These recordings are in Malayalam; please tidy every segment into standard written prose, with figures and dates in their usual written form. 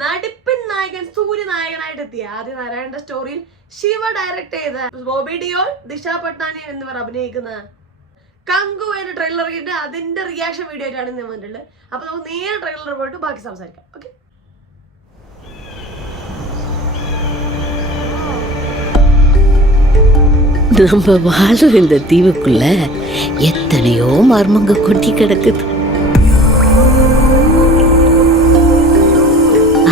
നടിപ്പിൻ നായകൻ സൂര്യനായകനായിട്ട് എത്തിയ ആദിനാരായണന്റെ സ്റ്റോറിയിൽ ശിവ ഡയറക്ട് ചെയ്ത ബോബി ഡിയോൾ, ദിശ പട്ടാനി എന്നിവർ അഭിനയിക്കുന്ന കങ്കു എന്ന ട്രെയിലർ ഇട്ട് അതിന്റെ റിയാക്ഷൻ വീഡിയോ ആയിട്ടാണ് ഞാൻ വന്നിട്ടുള്ളത്. അപ്പൊ നമുക്ക് നേരെ ട്രെയിലർ പോയിട്ട് ബാക്കി സംസാരിക്കാം. ഓക്കെ, நம்ம வாழும் இந்த தீவுக்குள்ள எத்தனையோ மர்மங்க கொட்டி கிடக்குது.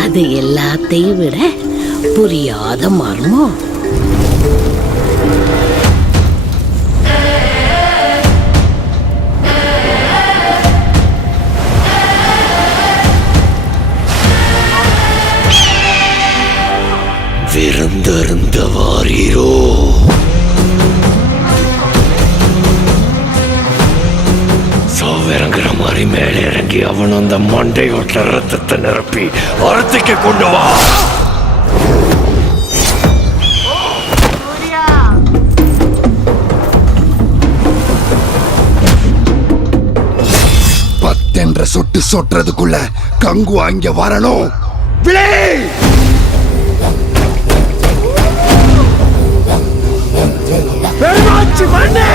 அது எல்லாத்தையும் விட புரியாத மர்மம் விருந்தருந்த வாரீரோ. இறங்குற மாதிரி மேலே இறங்கி அவன் அந்த மண்டையோட்ட ரத்தத்தை நிரப்பி அரத்திக்கு கொண்டு வா. பத்தென்ற சொட்டு சொட்டுறதுக்குள்ள கங்கு அங்க வரணும். பெருமாச்சி மண்ணே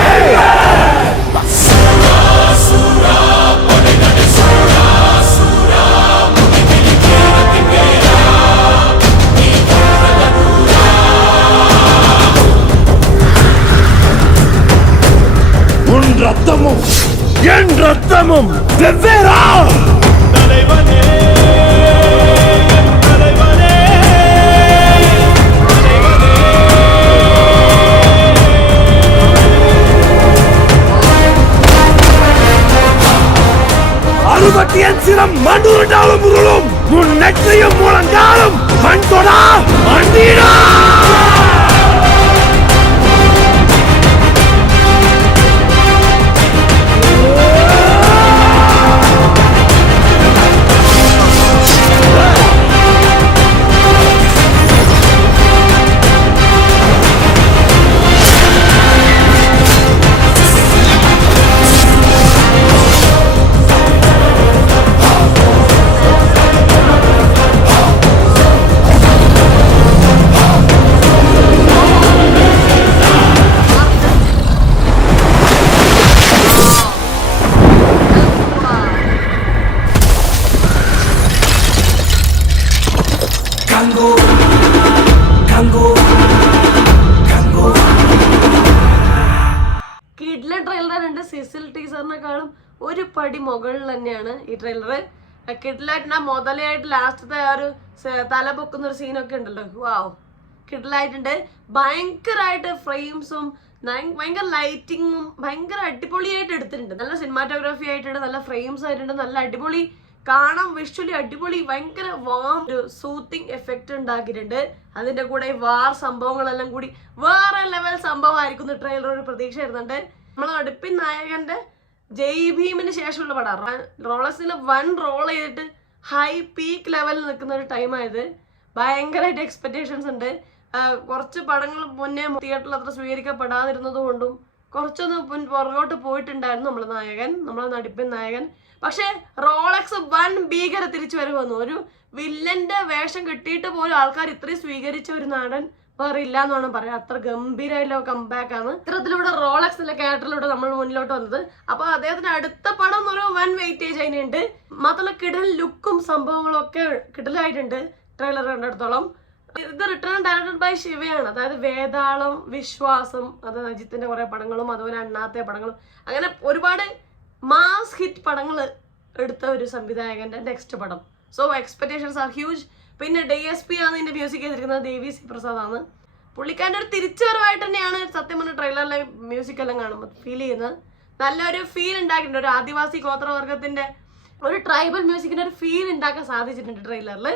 ரத்தமும் என் ரத்தமும் வெவ்வேறா. தலைவனே தலைவனே அறுபட்டியன் சிரம் மண்ணுருண்டாலும் உருளும் உன் நெற்றையும் முழங்காலும் மண் தொடா மண்டீடா. കിഡ്ലൻ ട്രെയിലർ ഉണ്ട്. സിസിൽ ടീസറിനെക്കാളും ഒരു പടി മുകളിൽ തന്നെയാണ് ഈ ട്രെയിലർ. കിഡ്ലായിട്ട് മുതലായിട്ട് ലാസ്റ്റത്തെ ആ ഒരു തല പൊക്കുന്ന ഒരു സീനൊക്കെ ഉണ്ടല്ലോ, വാവ് കിഡ്ലായിട്ടുണ്ട്. ഭയങ്കരമായിട്ട് ഫ്രെയിംസും ഭയങ്കര ലൈറ്റിങ്ങും ഭയങ്കര അടിപൊളിയായിട്ട് എടുത്തിട്ടുണ്ട്. നല്ല സിനിമാറ്റോഗ്രാഫി ആയിട്ടുണ്ട്, നല്ല ഫ്രെയിംസ് ആയിട്ടുണ്ട്, നല്ല അടിപൊളി കാണാൻ വിഷ്വലി അടിപൊളി ഭയങ്കര വാം ഒരു സൂത്തിങ് എഫക്റ്റ് ഉണ്ടാക്കിയിട്ടുണ്ട്. അതിന്റെ കൂടെ വാർ സംഭവങ്ങളെല്ലാം കൂടി വേറെ ലെവൽ സംഭവമായിരിക്കും ട്രെയിലർ ഒരു പ്രതീക്ഷ വരുന്നുണ്ട്. നമ്മളെ നടിപ്പിൻ നായകന്റെ ജയ് ഭീമിന് ശേഷമുള്ള പടം റോളക്സിൽ വൺ റോൾ ചെയ്തിട്ട് ഹൈ പീക്ക് ലെവലിൽ നിൽക്കുന്ന ഒരു ടൈമായത്. ഭയങ്കരമായിട്ട് എക്സ്പെക്ടേഷൻസ് ഉണ്ട്. കുറച്ച് പടങ്ങൾ മുന്നേ തിയേറ്ററിൽ അത്ര സ്വീകരിക്കപ്പെടാതിരുന്നത് കൊണ്ടും കുറച്ചൊന്ന് പുറകോട്ട് പോയിട്ടുണ്ടായിരുന്നു നമ്മളെ നടിപ്പിൻ നായകൻ. പക്ഷെ റോളക്സ് വൻ ഭീകര തിരിച്ചു വരവന്നു. ഒരു വില്ലന്റെ വേഷം കിട്ടിയിട്ട് പോലും ആൾക്കാർ ഇത്രയും സ്വീകരിച്ച ഒരു നാടൻ വേറെ ഇല്ല എന്ന് വേണം പറയാം. അത്ര ഗംഭീരമായിട്ടുള്ള കംബാക്ക് ആണ് ഇത്തരത്തിലൂടെ റോളക്സിന്റെ ക്യാരക്ടറിലൂടെ നമ്മൾ മുന്നിലോട്ട് വന്നത്. അപ്പൊ അദ്ദേഹത്തിന് അടുത്ത പടം ഒരു വൻ വെയിറ്റേജ് അതിനുണ്ട്. മാത്രമല്ല കിടൽ ലുക്കും സംഭവങ്ങളും ഒക്കെ കിടലായിട്ടുണ്ട് ട്രെയിലർ കണ്ടിടത്തോളം. ഇത് റിട്ടേൺ ഡയറക്ടഡ് ബൈ ശിവയാണ്. അതായത് വേതാളം, വിശ്വാസം, അത് അജിത്തിന്റെ കുറെ പടങ്ങളും അതുപോലെ അണ്ണാത്തെ പടങ്ങളും അങ്ങനെ ഒരുപാട് മാസ് ഹിറ്റ് പടങ്ങൾ എടുത്ത ഒരു സംവിധായകന്റെ നെക്സ്റ്റ് പടം. So expectations are huge. പിന്നെ DSP ആണ് ഇതിന്റെ മ്യൂസിക് ചെയ്തിരിക്കുന്നത്, ദേവി സി പ്രസാദ് ആണ്. പുള്ളിക്കാരൻ്റെ ഒരു തിരിച്ചുവരവായിട്ട് തന്നെയാണ് സത്യം പറഞ്ഞ ട്രെയിലറിലെ മ്യൂസിക് എല്ലാം കാണുമ്പോൾ ഫീൽ ചെയ്യുന്നത്. നല്ലൊരു ഫീൽ ഉണ്ടാക്കിയിട്ടുണ്ട്. ഒരു ആദിവാസി ഗോത്രവർഗത്തിന്റെ ഒരു ട്രൈബൽ മ്യൂസിക്കിന്റെ ഒരു ഫീൽ ഉണ്ടാക്കാൻ സാധിച്ചിട്ടുണ്ട് ട്രെയിലറിൽ.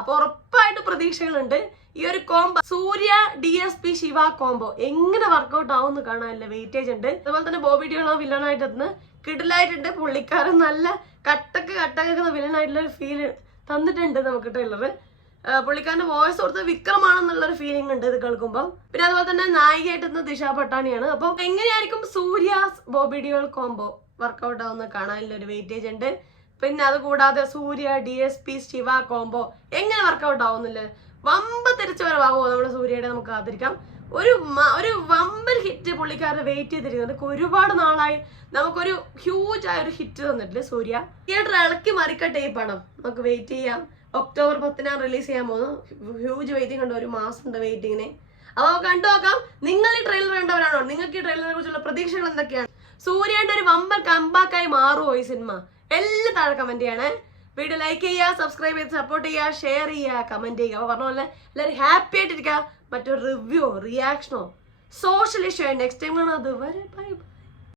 അപ്പൊ ഉറപ്പായിട്ട് പ്രതീക്ഷകളുണ്ട്. ഈ ഒരു കോംബോ സൂര്യ DSP ശിവ കോംബോ എങ്ങനെ വർക്കൗട്ട് ആവും എന്ന് കാണാനല്ല വെയിറ്റേജ് ഉണ്ട്. അതുപോലെ തന്നെ ബോബി ഡിയോൾ വില്ലനായിട്ട് എത്തുന്ന കിടിലായിട്ടുണ്ട്. പുള്ളിക്കാരൻ നല്ല കട്ടക്കുന്ന വില്ലനായിട്ടുള്ള ഒരു ഫീല് തന്നിട്ടുണ്ട് നമുക്ക് ട്രെയിലർ. പുള്ളിക്കാരന്റെ വോയിസ് കൊടുത്ത് വിക്രമാണെന്നുള്ളൊരു ഫീലിംഗ് ഉണ്ട് ഇത് കേൾക്കുമ്പോൾ. പിന്നെ അതുപോലെ തന്നെ നായികയായിട്ട് ദിശ പട്ടാണിയാണ്. അപ്പൊ എങ്ങനെയായിരിക്കും സൂര്യ ബോബി ഡിയോൾ കോംബോ വർക്കൗട്ട് ആവുന്ന കാണാനുള്ള ഒരു വെയിറ്റേജ് ഉണ്ട്. പിന്നെ അത് കൂടാതെ സൂര്യ DSP ശിവ കോംബോ എങ്ങനെ വർക്കൗട്ട് ആവുന്നില്ല, വമ്പ തിരിച്ചു വരവാകുമോ നമ്മുടെ സൂര്യയുടെ നമുക്ക് കാത്തിരിക്കാം. ഒരു വമ്പൻ ഹിറ്റ് പുള്ളിക്കാരനെ വെയിറ്റ് ചെയ്തിരിക്കുന്നത്. ഒരുപാട് നാളായി നമുക്കൊരു ഹ്യൂജ് ആയ ഒരു ഹിറ്റ് തന്നിട്ടില്ല സൂര്യ. തിയേറ്റർ ഇളക്കി മറിക്കട്ടെ ഈ പടം, നമുക്ക് വെയിറ്റ് ചെയ്യാം. ഒക്ടോബർ 10 റിലീസ് ചെയ്യാൻ പോകുന്നു. ഹ്യൂജ് വെയിറ്റിംഗ് ഉണ്ട്, ഒരു മാസം ഉണ്ട് വെയിറ്റിങ്ങിന്. അപ്പോൾ കണ്ടു നോക്കാം. നിങ്ങൾ ഈ ട്രെയിലർ കണ്ടവരാണോ? നിങ്ങൾക്ക് ഈ ട്രെയിലറിനെ കുറിച്ചുള്ള പ്രതീക്ഷകൾ എന്തൊക്കെയാണ്? സൂര്യയുടെ ഒരു വമ്പൻ കംബാക്കായി മാറുമോ ഈ സിനിമ? എല്ലാം താഴെ കമന്റ് ചെയ്യണേ. വീഡിയോ ലൈക്ക് ചെയ്യുക, സബ്സ്ക്രൈബ് ചെയ്ത് സപ്പോർട്ട് ചെയ്യുക, ഷെയർ ചെയ്യുക, കമന്റ് ചെയ്യുക. അപ്പോൾ പറഞ്ഞ പോലെ എല്ലാവരും ഹാപ്പി ആയിട്ടിരിക്കുക. മറ്റൊരു റിവ്യൂ, റിയാക്ഷനോ, സോഷ്യൽ ഇഷ്യൂ നെക്സ്റ്റ് ടൈം കാണാം. അതുവരെ ബൈ ബൈ.